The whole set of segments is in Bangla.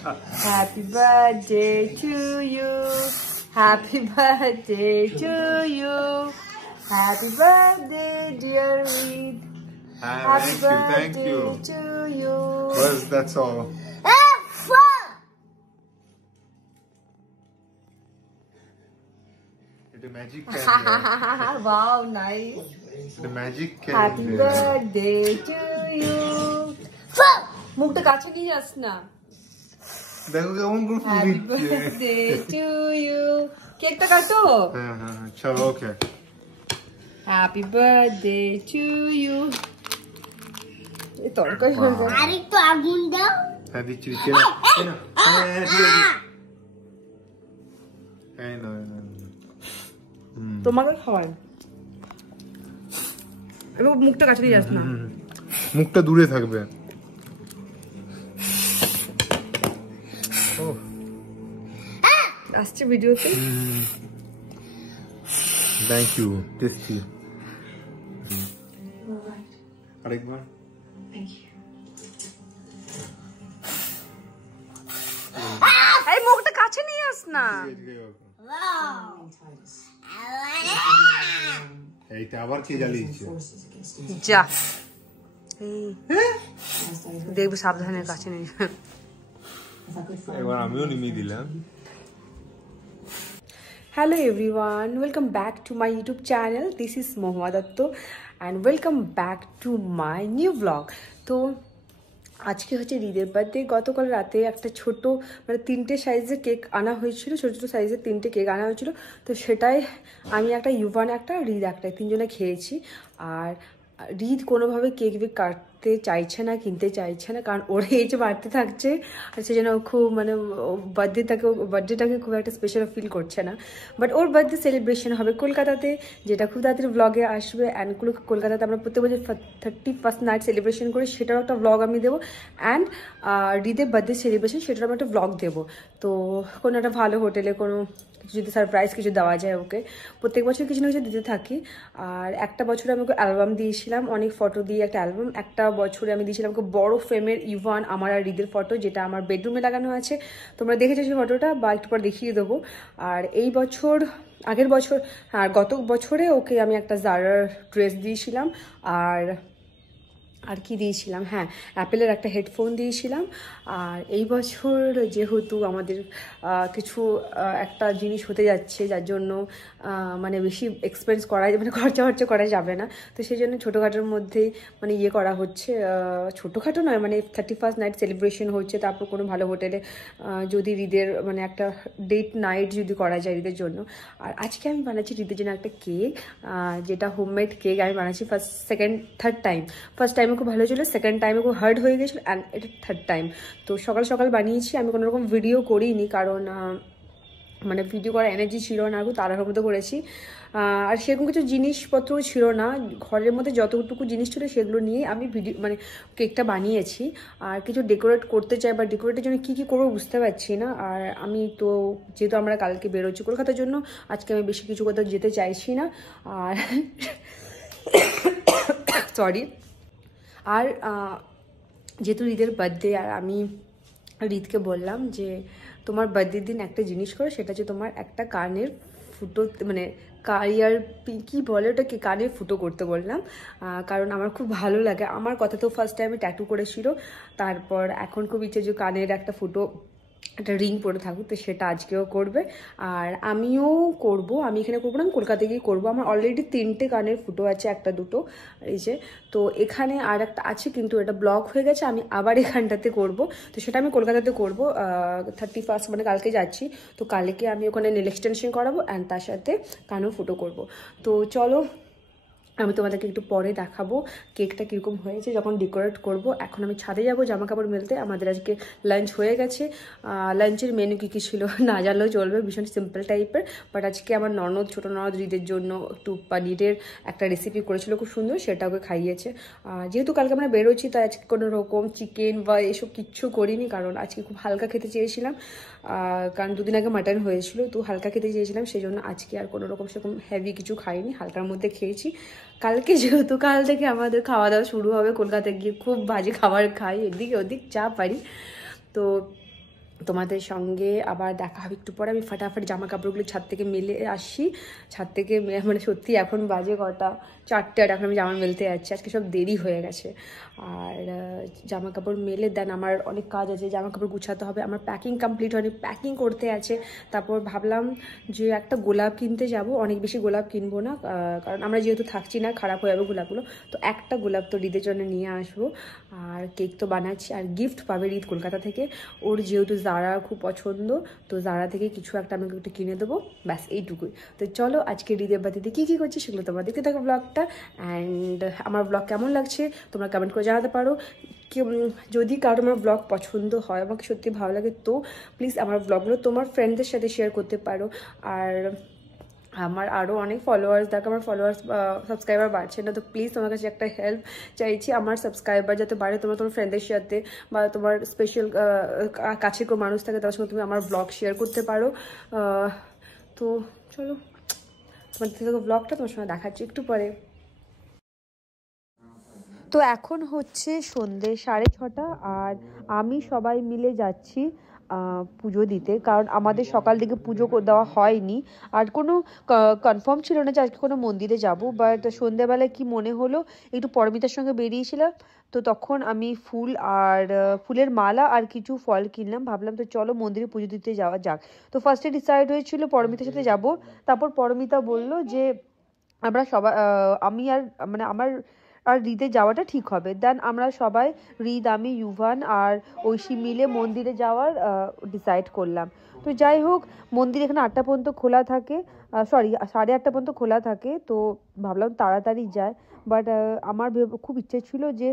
Happy birthday to you. Happy birthday to you. Happy birthday, dear Reed. Happy birthday to you. Well, that's all. It's a magic candle. Wow, nice. It's a magic candle. Happy birthday to you. মুখটা কাছে নিয়ে যাস না। দেখো কেমন করে Happy birthday to you. কেকটা কাটো। হ্যাঁ হ্যাঁ চলো ওকে। Happy birthday to you. এই তরকারি হয়ে গেল। আরেকটু আগুন দাও। হ্যাঁ দিচ্ছি দিচ্ছি না। এই না তোমাকে খাওয়াই। এবার মুখটা কাছে নিয়ে যাস না। মুখটা দূরে থাকবে। আসছে ভিডিওতে। Thank you tasty. আরেকবার। এই মুখটা কাছে নিয়ে আস না। এইটা আবার কে জ্বালিয়েছে? যা দেখবে সাবধানে কাছে নিয়ে। এবার আমিও নিমিয়ে দিলাম। Hello everyone, welcome back to my YouTube channel. This is Mohua Datto and welcome back to my new vlog. তো আজকে হচ্ছে রিদের বার্থডে। গতকাল রাতে একটা ছোট মানে 3টে সাইজের কেক আনা হয়েছিল, ছোটো ছোটো সাইজের 3টে কেক আনা হয়েছিল। তো সেটাই আমি একটা, ইউভান একটা, রিদ একটা, 3জনে খেয়েছি। আর রিদ কোনোভাবে কেক বেক কাটতে চাইছে না, কিনতে চাইছে না, কারণ ওর এজ বাড়তে থাকছে। আর সেই জন্য খুব মানে বার্থডেটাকে খুব একটা স্পেশাল ফিল করছে না। বাট ওর বার্থডে সেলিব্রেশন হবে কলকাতাতে, যেটা খুব তাড়াতাড়ি ব্লগে আসবে। অ্যান্ড কলকাতাতে আমরা প্রত্যেক বছর 31st নাইট সেলিব্রেশন করি, সেটারও একটা ব্লগ আমি দেবো। অ্যান্ড রিদের বার্থডে সেলিব্রেশন, সেটারও আমি একটা ব্লগ দেবো। তো কোনো একটা ভালো হোটেলে কোনো যদি সারপ্রাইজ কিছু দেওয়া যায় ওকে, প্রত্যেক বছর কিছু না কিছু দিতে থাকি। আর একটা বছরে আমি ওকে অ্যালবাম দিয়েছিলাম, অনেক ফটো দিয়ে একটা অ্যালবাম। একটা বছরে আমি দিয়েছিলাম ওকে বড় ফ্রেমের ইভান আমার আর রিদের ফটো, যেটা আমার বেডরুমে লাগানো আছে। তোমরা দেখেছো সেই ফটোটা, বা একটু পর দেখিয়ে দেবো। আর এই বছর, আগের বছর আর গত বছরে ওকে আমি একটা জারার ড্রেস দিয়েছিলাম। আর কি দিয়েছিলাম, হ্যাঁ অ্যাপেলের একটা হেডফোন দিয়েছিলাম। আর এই বছর যেহেতু আমাদের কিছু একটা জিনিস হতে যাচ্ছে, যার জন্য মানে বেশি এক্সপেন্স করা মানে খরচা করা যাবে না। তো সেই জন্য ছোটোখাটোর মধ্যেই মানে ইয়ে করা হচ্ছে, ছোটোখাটো নয় মানে 31st নাইট সেলিব্রেশন হচ্ছে। তারপর কোনো ভালো হোটেলে যদি রিদের মানে একটা ডেট নাইট যদি করা যায় রিদের জন্য। আর আজকে আমি বানাচ্ছি রিদের জন্য একটা কেক, যেটা হোমমেড কেক আমি বানাচ্ছি থার্ড টাইম। ফার্স্ট টাইমে খুব ভালো ছিল, সেকেন্ড টাইমে খুব হার্ড হয়ে গেছিলো, অ্যান্ড এটা থার্ড টাইম। তো সকাল সকাল বানিয়েছি আমি, কোনো রকম ভিডিও করিনি, কারণ মানে ভিডিও করার এনার্জি ছিল না, খুব তাড়াহুড়োর মতো করেছি। আর সেরকম কিছু জিনিসপত্র ছিল না, ঘরের মধ্যে যতটুকু জিনিস ছিল সেগুলো নিয়ে আমি ভিডিও মানে কেকটা বানিয়েছি। আর কিছু ডেকোরেট করতে চাই, বা ডেকোরেটের জন্য কী কী করবো বুঝতে পারছি না। আর আমি তো যেহেতু আমরা কালকে বেরোচ্ছি কলকাতার জন্য, আজকে আমি বেশি কিছু কোথাও যেতে চাইছি না। আর সরি। আর যেহেতু রিদের বার্থডে, আর আমি রিদকে বললাম যে তোমার বার্থডের দিন একটা জিনিস করো, সেটা হচ্ছে তোমার একটা কানের ফুটো মানে কারিয়ার কি বলে ওটাকে, কানের ফুটো করতে বললাম। কারণ আমার খুব ভালো লাগে, আমার কথা তো ফার্স্ট টাইমে ট্যাটু করেছিল, তারপর এখন খুব ইচ্ছে যে কানের একটা ফুটো, একটা রিং পরে থাকুক, তো সেটা আজকেও করবে। আর আমিও করব, আমি এখানে করবো না, আমি কলকাতা গিয়ে করবো। আমার অলরেডি 3টে কানের ফুটো আছে, একটা দুটো এই যে। তো এখানে আর একটা আছে, কিন্তু এটা ব্লক হয়ে গেছে, আমি আবার এখানটাতে করব। তো সেটা আমি কলকাতাতে করবো 31st মানে কালকে যাচ্ছি। তো কালকে আমি ওখানে নেল এক্সটেনশন করাবো, অ্যান্ড তার সাথে কানেও ফুটো করব। তো চলো আমি তোমাদেরকে একটু পরে দেখাবো কেকটা কীরকম হয়েছে যখন ডেকোরেট করব। এখন আমি ছাদে যাবো জামা কাপড় মেলতে। আমাদের আজকে লাঞ্চ হয়ে গেছে। লাঞ্চের মেনু কী কী ছিল না জানলেও চলবে, ভীষণ সিম্পল টাইপের। বাট আজকে আমার ননদ, ছোটো ননদ রিদের জন্য একটু পনিরের একটা রেসিপি করেছিল, খুব সুন্দর, সেটা ওকে খাইয়েছে। যেহেতু কালকে আমরা বেরোচ্ছি, তাই আজকে কোনো রকম চিকেন বা এসব কিচ্ছু করিনি, কারণ আজকে খুব হালকা খেতে চেয়েছিলাম। কারণ দুদিন আগে মাটন হয়েছিল, তো হালকা খেতে চেয়েছিলাম, সেই জন্য আজকে আর কোনো রকম সেরকম হেভি কিছু খাইনি, হালকার মধ্যে খেয়েছি। কালকে যেহেতু কাল থেকে আমাদের খাওয়া দাওয়া শুরু হবে, কলকাতায় গিয়ে খুব বাজে খাবার খাই, এদিকে ওদিক যা পারি। তো তোমাদের সঙ্গে আবার দেখা হবে একটু পরে। আমি ফাটাফাট জামা কাপড়গুলো ছাদ থেকে মেলে আসি। ছাদ থেকে মানে সত্যি এখন বাজে কটা 4টে, আর এখন আমি জামা মেলতে যাচ্ছি। আজকে সব দেরি হয়ে গেছে। আর জামা কাপড় মেলে দেন আমার অনেক কাজ আছে, জামা কাপড় গুছাতে হবে, আমার প্যাকিং কমপ্লিট হয়নি, প্যাকিং করতে আছে। তারপর ভাবলাম যে একটা গোলাপ কিনতে যাব, অনেক বেশি গোলাপ কিনবো না, কারণ আমরা যেহেতু থাকছি না, খারাপ হয়ে যাবে গোলাপগুলো। তো একটা গোলাপ তো রিদের জন্য নিয়ে আসবো। আর কেক তো বানাচ্ছি, আর গিফট পাবে রিদ কলকাতা থেকে। ওর যেহেতু জারা খুব পছন্দ, তো জারা থেকে কিছু একটা আমাকে একটু কিনে দেবো, ব্যাস এইটুকুই। তো চলো আজকে রিদের বাড়িতে কী কী করছি সেগুলো তোমরা দেখতে থাকো ব্লগটা। অ্যান্ড আমার ব্লগ কেমন লাগছে তোমরা কমেন্ট করে জানাতে পারো। যদি কারো আমার ব্লগ পছন্দ হয়, আমাকে সত্যি ভালো লাগে, তো প্লিজ আমার ব্লগগুলো তোমার ফ্রেন্ডদের সাথে শেয়ার করতে পারো। আর আমার আরও অনেক ফলোয়ার্স, দেখো আমার ফলোয়ার্স সাবস্ক্রাইবার বাড়ছে না, তো প্লিজ তোমার কাছে একটা হেল্প চাইছি, আমার সাবস্ক্রাইবার যাতে বাড়ে। তোমার ফ্রেন্ডের সাথে বা তোমার স্পেশাল কাছে কোনো মানুষ থাকে তার সঙ্গে তুমি আমার ব্লগ শেয়ার করতে পারো। তো চলো তোমার থেকে ব্লগটা তোমার সঙ্গে দেখাচ্ছি একটু পরে। তো এখন হচ্ছে সন্ধ্যে 6:30, আর আমি সবাই মিলে যাচ্ছি পুজো দিতে, কারণ আমাদের সকাল থেকে পুজো দেওয়া হয়নি। আর কোনো কনফার্ম ছিল না যে আজকে কোনো মন্দিরে যাব, বাট সন্ধ্যেবেলায় কি মনে হলো, একটু পরমিতার সঙ্গে বেরিয়েছিলাম, তো তখন আমি ফুল আর ফুলের মালা আর কিছু ফল কিনলাম। ভাবলাম তো চলো মন্দিরে পুজো দিতে যাওয়া যাক। তো ফার্স্টে ডিসাইড হয়েছিল পরমিতার সাথে যাব, তারপর পরমিতা বলল যে আমরা সবাই আমি আর মানে আমার আর রিদে যাওয়াটা ঠিক হবে। দেন আমরা সবাই রিদ, আমি, ইউভান আর ঐশী মিলে মন্দিরে যাওয়ার ডিসাইড করলাম। তো যাই হোক, মন্দির এখানে 8টা পর্যন্ত খোলা থাকে, সরি 8:30 পর্যন্ত খোলা থাকে, তো ভাবলাম তাড়াতাড়ি যায়। বাট আমার খুব ইচ্ছে ছিল যে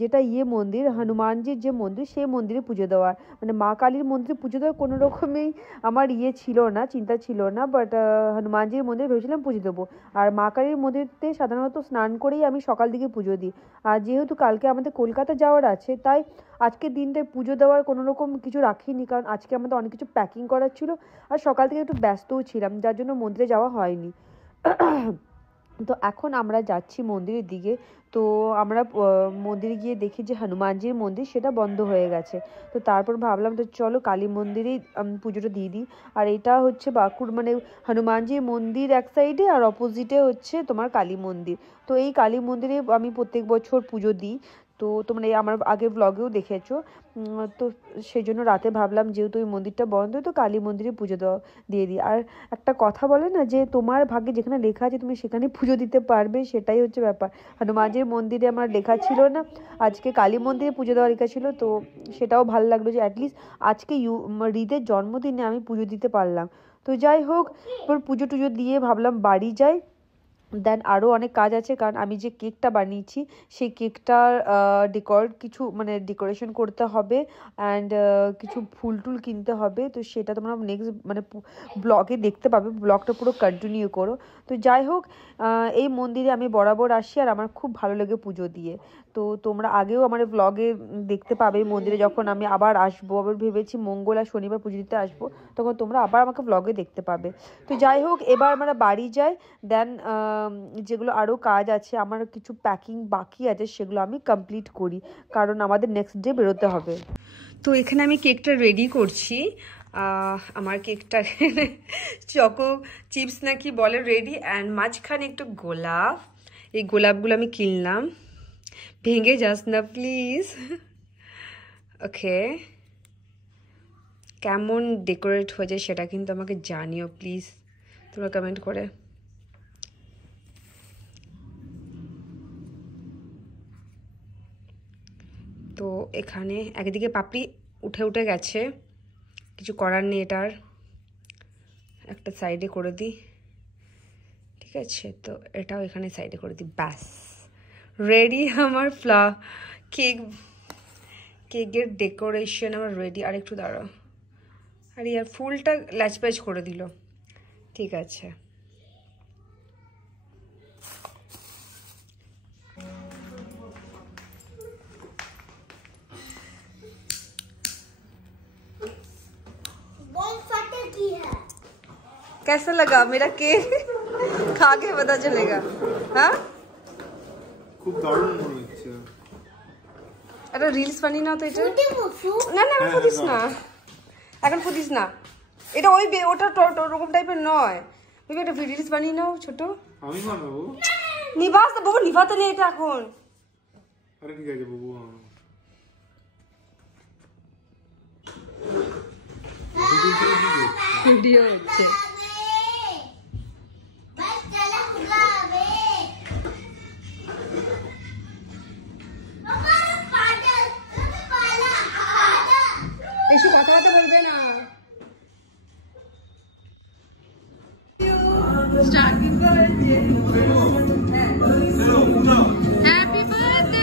যেটা মন্দির, হনুমানজির যে মন্দির, সেই মন্দিরে পুজো দেওয়ার, মানে মা কালীর মন্দিরে পুজো দেওয়ার কোনো রকমেই আমার ছিল না, চিন্তা ছিল না। বাট হনুমানজির মন্দিরে ভেবেছিলাম পুজো দেবো। আর মা কালীর মন্দিরতে সাধারণত স্নান করেই আমি সকাল দিকে পুজো দিই। আর যেহেতু কালকে আমাদের কলকাতা যাওয়ার আছে, তাই আজকের দিনটায় পুজো দেওয়ার কোনো রকম কিছু রাখিনি, কারণ আজকে আমাদের অনেক কিছু প্যাকিং করার ছিল, আর সকাল থেকে একটু ব্যস্তও ছিলাম, যার জন্য মন্দিরে যাওয়া হয়নি। তো এখন আমরা যাচ্ছি মন্দিরের দিকে। তো আমরা মন্দিরে গিয়ে দেখি যে হনুমানজির মন্দির সেটা বন্ধ হয়ে গেছে। তো তারপর ভাবলাম তো চলো কালী মন্দিরেই পুজোটা দিয়ে দিই। আর এটা হচ্ছে মানে হনুমানজির মন্দির এক সাইডে, আর অপোজিটে হচ্ছে তোমার কালী মন্দির। তো এই কালী মন্দিরে আমি প্রত্যেক বছর পুজো দিই। তো তোমরা এই আমার আগের ব্লগেও দেখেছো। তো সেই জন্য রাতে ভাবলাম যেহেতু ওই মন্দিরটা বন্ধ, তো কালী মন্দিরে পুজো দিয়ে দিই। আর একটা কথা বলে না যে তোমার ভাগ্যে যেখানে লেখা আছে তুমি সেখানে পুজো দিতে পারবে, সেটাই হচ্ছে ব্যাপার। হনুমানজির মন্দিরে আমার লেখা ছিল না, আজকে কালী মন্দিরে পুজো দেওয়ার লেখা ছিল। তো সেটাও ভালো লাগলো যে অ্যাটলিস্ট আজকে রিদের জন্মদিনে আমি পুজো দিতে পারলাম। তো যাই হোক, পুজো টুজো দিয়ে ভাবলাম বাড়ি যাই। দেন আরও অনেক কাজ আছে, কারণ আমি যে কেকটা বানিয়েছি সেই কেকটার ডেকোরেশন করতে হবে, অ্যান্ড কিছু ফুল টুল কিনতে হবে। তো সেটা তোমরা নেক্সট ব্লগে দেখতে পাবে, ব্লগটা পুরো কন্টিনিউ করো। তো যাই হোক, এই মন্দিরে আমি বরাবর আসি, আর আমার খুব ভালো লাগে পুজো দিয়ে। তো তোমরা আগেও আমার ব্লগে দেখতে পাবে মন্দিরে যখন আমি আবার আসবো, আবার ভেবেছি মঙ্গল আর শনিবার পুজো দিতে আসবো, তখন তোমরা আবার আমাকে ব্লগে দেখতে পাবে। তো যাই হোক, এবার আমরা বাড়ি যাই। দেন যেগুলো আরও কাজ আছে, আমার কিছু প্যাকিং বাকি আছে, সেগুলো আমি কমপ্লিট করি, কারণ আমাদের নেক্সট ডে বেরোতে হবে। তো এখানে আমি কেকটা রেডি করছি। আমার কেকটা চকো চিপস নাকি বলে রেডি, অ্যান্ড মাঝখানে একটু গোলাপ, এই গোলাপগুলো আমি কিনলাম, ভেঙে যাস না প্লিজ। ওকে, কেমন ডেকোরেট হয়েছে সেটা কিন্তু আমাকে জানিও প্লিজ তোমরা কমেন্ট করে। তো এখানে একদিকে পাপড়ি উঠে গেছে, কিছু করার নেই, এটার একটা সাইডে করে দিই, ঠিক আছে? তো এটাও এখানে সাইডে করে দিই, ব্যাস রেডি আমার কেকের ডেকোরেশন আমার রেডি। আর একটু দাঁড়াও, আর ইয়ার ফুলটা ল্যাচপ্যাচ করে দিল, ঠিক আছে। कैसा लगा मेरा केक? खा के पता चलेगा। हाँ, খুব দারুণ মনে হচ্ছে। একটা রিলস বানিয়ে নাও তো এটা। না না, ফুটিস না, এখন ফুদিস না, এটা ওই ওটা ওরকম টাইপের নয়। তুমি একটা ভিডিওস বানিয়ে নাও ছোট। আমি বানাবো? নিভাস বাবু, নিভাতে নেই এটা এখন। আরে ঠিক আছে বাবু। ভিডিও হচ্ছে। এসব কথা বলবে না। Happy birthday. Happy birthday.